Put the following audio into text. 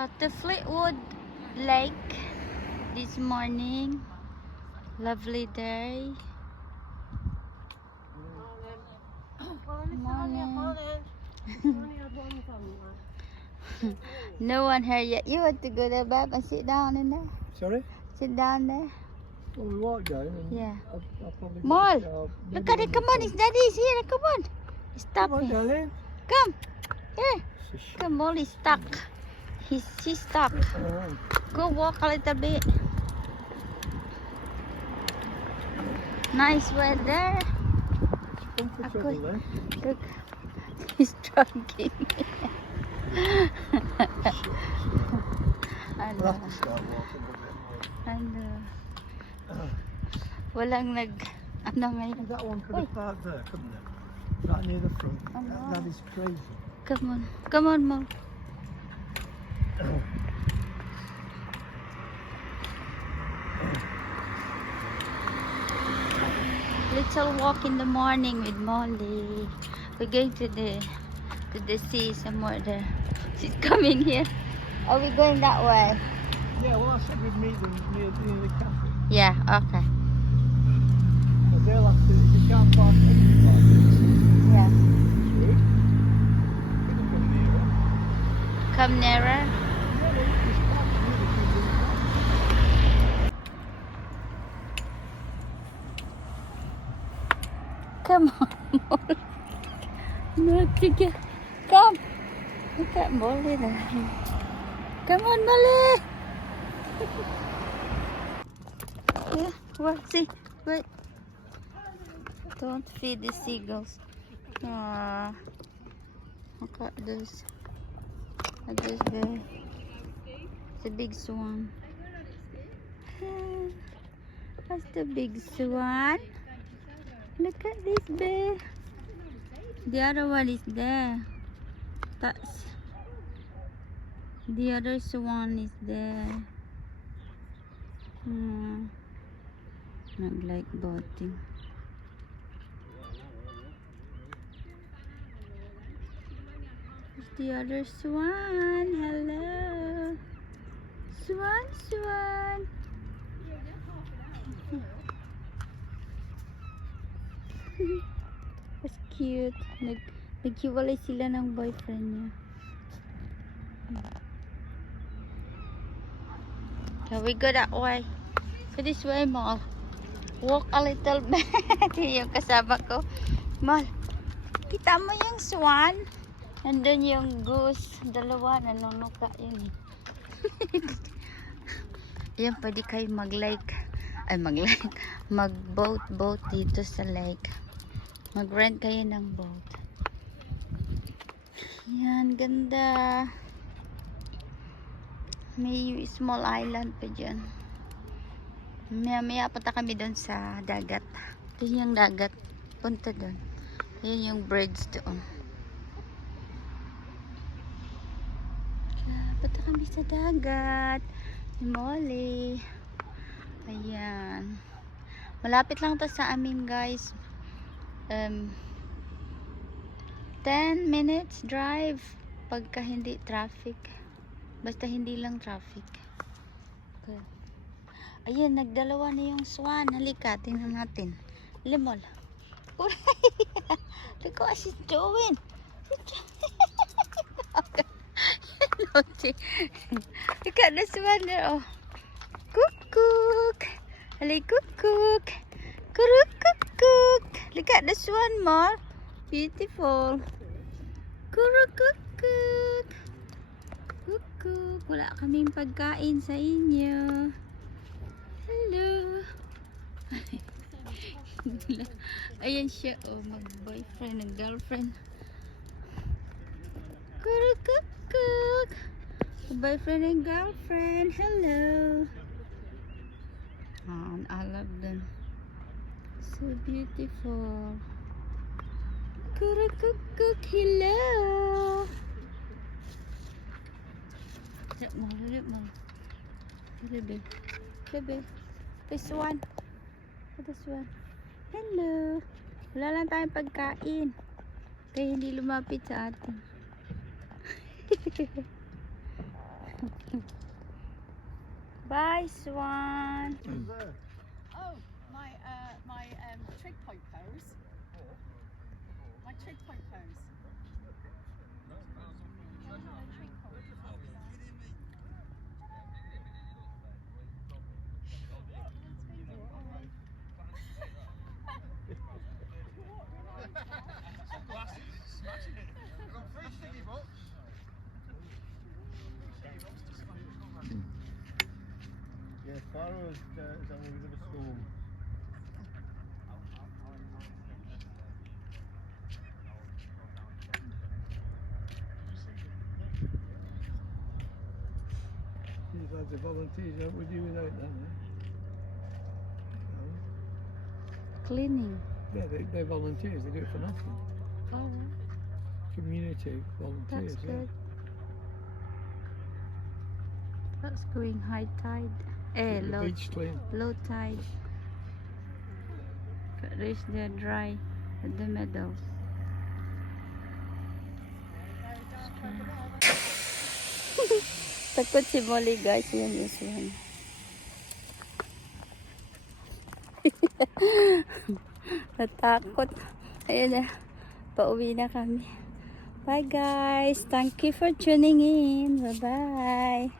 At the Fleetwood Lake this morning. Lovely day. Morning. No one here yet. You want to go there, Bab, and sit down in there? Sorry? Sit down there. Well, we might go. And Yeah. I'll probably Mol, go. look at it. Come on, his daddy's here. Come on. Stop Come on, it. darling. Come. Here. It's a shit. Come on, he's stuck. She's stuck. Oh. Go walk a little bit. Nice weather. Comfortable there. Look. He's jogging. We'll have to start walking a bit more. Ano. Walang ano ngayon. That one could have parked there, couldn't it? Right near the front. I know. That is crazy. Come on, Mom. Little walk in the morning with Molly. We're going to the sea somewhere there. She's coming here. Are we going that way? Yeah, well, I said we'd meet them near the cafe. Yeah, okay. Because they'll have to, if you can't park anywhere, Yeah. sweet. We can come nearer. Come nearer. Yeah, they just park near the cafe. Come on, Molly. Look again. Come. Look at Molly there. Come on, Molly. Yeah, well, see. Wait. Don't feed the seagulls. Ah, look at those. At those there. It's a big swan. That's the big swan. Look at this bear. The other one is there. That's the other swan is there. Not like boating. There's the other swan. Hello. Swan, swan. That's cute. Naghiwalay sila ng boyfriend niya. So we go that way. So this way, Mal. Walk a little bit. Yung kasama ko. Mal, kita mo yung swan? And then yung goose. Dalawa, nanunuka yun. Yan, pwede kayo mag-like. Ay, mag-like. Mag-boat dito sa lake. Mag-rent kayo ng boat. Yan, ganda. May small island pa dyan. Maya punta kami doon sa dagat. Ito yung dagat. Punta doon. Yan yung bridge doon. Punta kami sa dagat. Molly. Ayan. Malapit lang to sa amin, guys. 10 minutes drive pagka hindi traffic. Basta hindi lang traffic. Okay. Ayan, nagdalawa na yung swan. Halika, tingnan natin. Limol. Look what she's doing. Okay. Look at the swan there. Oh. Cook. Halika, cook. Cook. Look at the swan, Mar. Beautiful. Cook. Wala kaming pagkain sa inyo. Hello. Ayan siya, oh, mag-boyfriend and girlfriend. Cook. Boyfriend and girlfriend. Hello. Oh, I love them. So beautiful. Cook. Hello. Look mo. Bebe. This one. Hello. Wala lang tayong pagkain. Kaya hindi lumapit sa atin. Bye, Swan. Who's there? Oh, my trig point pose. My trig point pose. Yeah, Sparrow is having a bit of a storm. You've had the volunteers out with you without that, no? Cleaning. Yeah, they're volunteers, they do it for nothing. Alright, Community volunteers, that's yeah. good. That's going high tide. Eh, Keep the low, beach clean. low tide. There's the dry in the middle. Takot si Molly, guys. Yan yung swan. Natakot. Ayun na. Pauwi na kami. Bye guys. Thank you for tuning in. Bye bye.